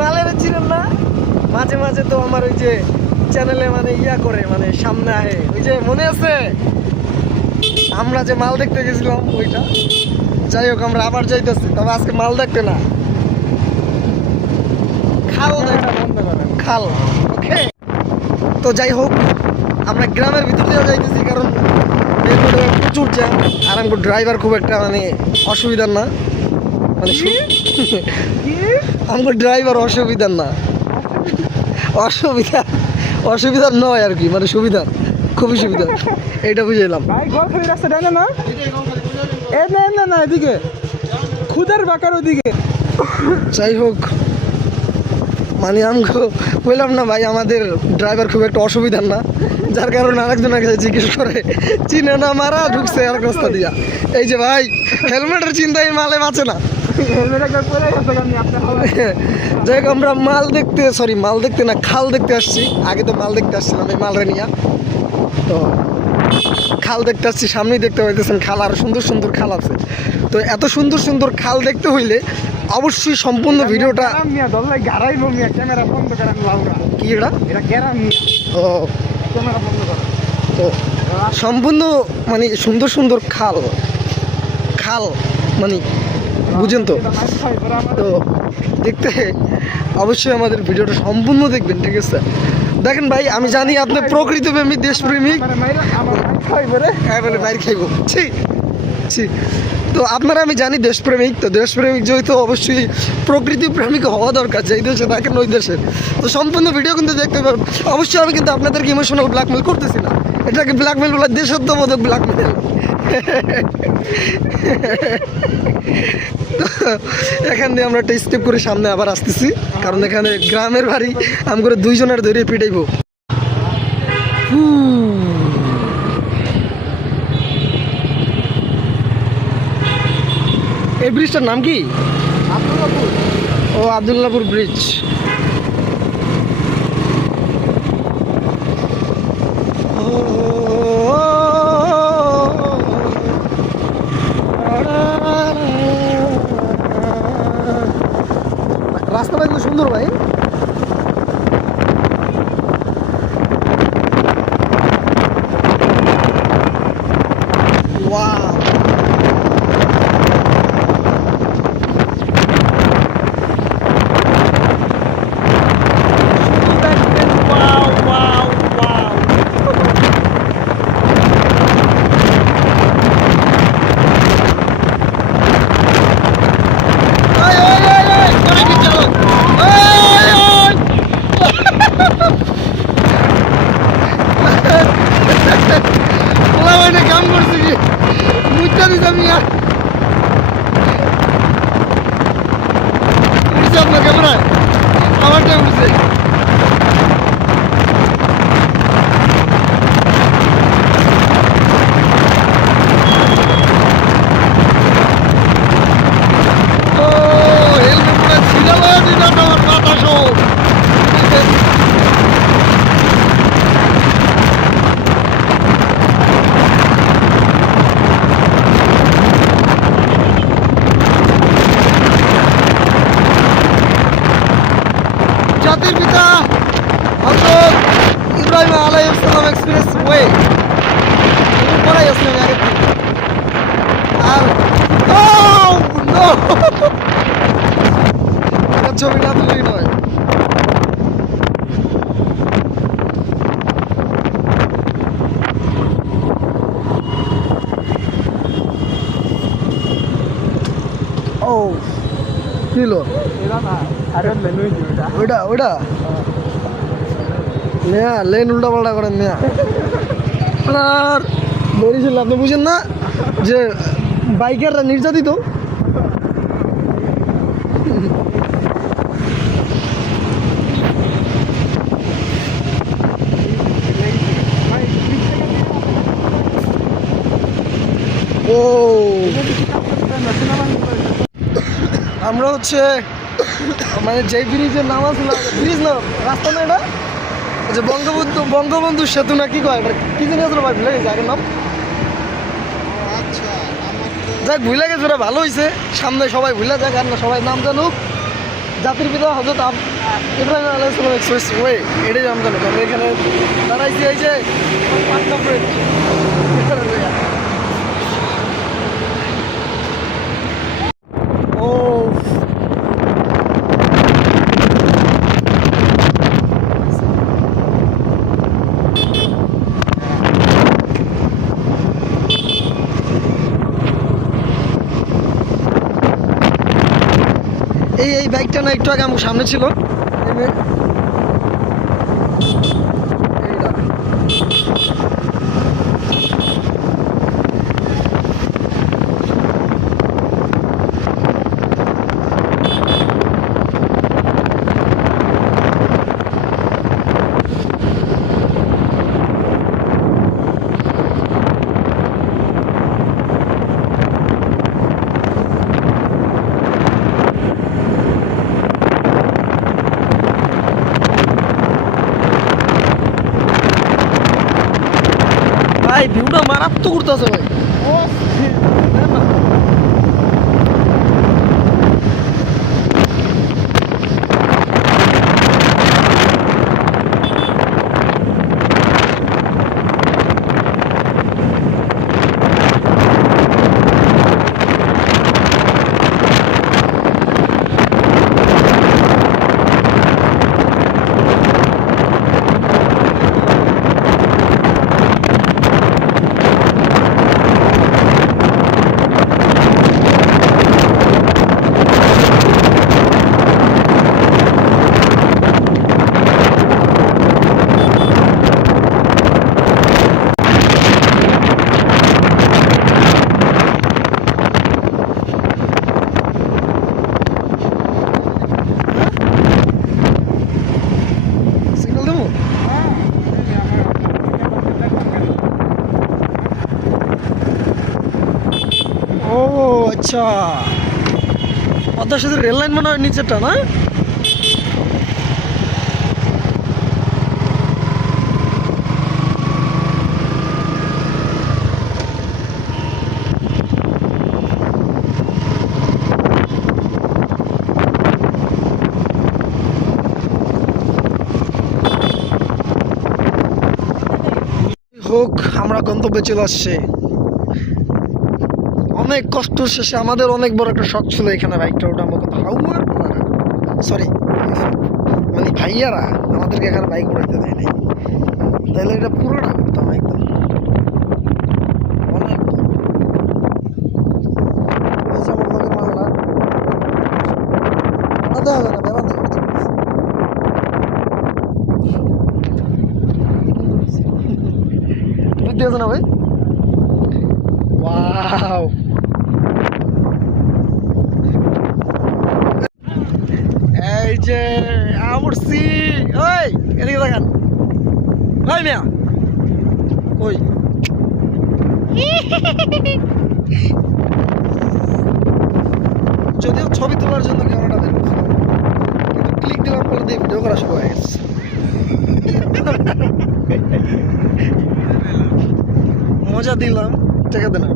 মালের চিনেন না? মাঝে মাঝে তো আমার ওই যে চ্যানেলে মানে ইয়া করে মানে সামনে আহে, ওই যে মনে আছে আমরা যে মাল দেখতে গেছিলাম ওইটা। যাই হোক আমরা আবার যাইতেছি, তবে আজকে মাল দেখতে না, খাল দেখা বন্ধ করেন, খাল। ওকে, তো যাই হোক আমরা গ্রামের ভিতর দিয়ে যাইতেছি, কারণ প্রচুর জ্যাম। আর আমার ড্রাইভার খুব একটা মানে অসুবিধার না, মানে আমার ড্রাইভার অসুবিধার না, অসুবিধার নয় আর কি, মানে সুবিধা, খুবই সুবিধা, এইটা বুঝাইলাম। ভাই গোলখালি রাস্তা ডানে না, এ না না না এদিকে খুদের বাঁকার ওদিকে। যাই হোক মানে আমি বললাম না ভাই, আমাদের ড্রাইভার খুব একটা অসুবিধার না, যার কারণে আরেকজন আগে জিজ্ঞেস করে চিনে না মারা ঢুকছে আর রাস্তা দিয়া। এই যে ভাই হেলমেটের চিন্তায় মালে বাঁচে না। যাই হোক আমরা মাল দেখতে না খাল দেখতে আসছি। আগে তো মাল দেখতে আসছিলাম এই মালরে নিয়ে, তো খাল দেখতে আসছি, সামনেই দেখতে পাইতেছেন খাল, আর সুন্দর সুন্দর খাল আছে। তো এত সুন্দর সুন্দর খাল দেখতে হইলে অবশ্যই সম্পূর্ণ ভিডিওটা কি ও তো সম্পূর্ণ মানে সুন্দর সুন্দর খাল খাল মানে বুঝেন তো। তো দেখতে অবশ্যই আমাদের ভিডিওটা সম্পূর্ণ দেখবেন, ঠিক আছে? দেখেন ভাই, আমি জানি আপনি প্রকৃতি প্রেমিক, দেশপ্রেমিক, হ্যাঁ বলে বাইর খাইব, ঠিক। তো আপনারা আমি জানি দেশপ্রেমিক, তো দেশপ্রেমিক যেহেতু অবশ্যই প্রকৃতি প্রেমিক হওয়া দরকার, যেই দেশে দেখেন ওই দেশে। তো সম্পূর্ণ ভিডিও কিন্তু দেখতে পাবেন অবশ্যই। আমি কিন্তু আপনাদেরকে ইমোশনাল ব্ল্যাকমেল করতেছি না, এটাকে ব্ল্যাকমেল বলে দেশাত্মবোধক ব্ল্যাকমেল। এখান দিয়ে আমরা একটা স্টেপ করে সামনে আবার আসতেছি, কারণ এখানে গ্রামের বাড়ি, আমি করে দুইজনের ধরে পিটাইব। এই ব্রিজটার নাম কি? ও আব্দুল্লাহপুর ব্রিজ। রাস্তাটা কিন্তু সুন্দর ভাই। কাম করছে কি মুচা দিস আমি আপনার ক্যামেরায় আমারটাই উঠছে। জাতির পিতা হযরত ইব্রাহিম আলাইহিস সালাম এক্সপ্রেস ওয়ে পড়াই আসলে আগে আর নো ছবি না তুলেই নয়। ও কিলো ওইটা ওইটা নেয়া লেন উল্টা পাল্টা করেন নেয়া আর বলেছিল আপনি বুঝেন না যে বাইকাররা নির্যাতিত। ও আমরা হচ্ছে মানে যে ব্রিজের নাম আছে, ব্রিজ না রাস্তা না, এটা যে বঙ্গবন্ধু সেতু না কি কয়, এটা কি জানি আসলে ভাই ভুলে গেছে আগের নাম। যাক ভুলে গেছে, ওরা ভালো হয়েছে, সামনে সবাই ভুলে যাক, আর না সবাই নাম জানুক। জাতির পিতা হযরত ইব্রাহিম আলাইহিস সালাম এক্সপ্রেস ওয়ে, এটাই আমি জানি। আমরা এখানে দাঁড়াইছি এই যে পাটনা ব্রিজ। ও এই বাইকটা না একটু আগে আমার সামনে ছিল। ভাই ভিউটা মারাত্মক করতেছে ভাই। সিগন্যাল দেবো? ও আচ্ছা, পদ্মা সেতুর রেল লাইন মনে হয় নিচেরটা না? হোক, আমরা গন্তব্যে চলে আসছে। অনেক কষ্ট শেষে আমাদের অনেক বড় একটা শখ ছিল এখানে বাইকটা ওঠাবো, হাউয়ার সরি মানে ভাইয়ারা আমাদেরকে এখানে বাইক উঠাইতে দেয় নাই, তাহলে এটা পুরোটা করতাম একদম। অনেক এই যে আমার লোকের মালটা আলাদা হবে না, বেড়া দেয় বুঝতে আছে না ভাই? ওয়াও, এই যে আমরসি, ওই এদিকে দেখান ভাই মিয়া, ওই যদিও ছবি তোলার জন্য ক্যামেরাটা বের করছিলাম, কিন্তু ক্লিক দেওয়ার পরে দিয়ে ভিডিও করা শুরু হয়ে গেছে। মজা দিলাম, টাকা দিলাম।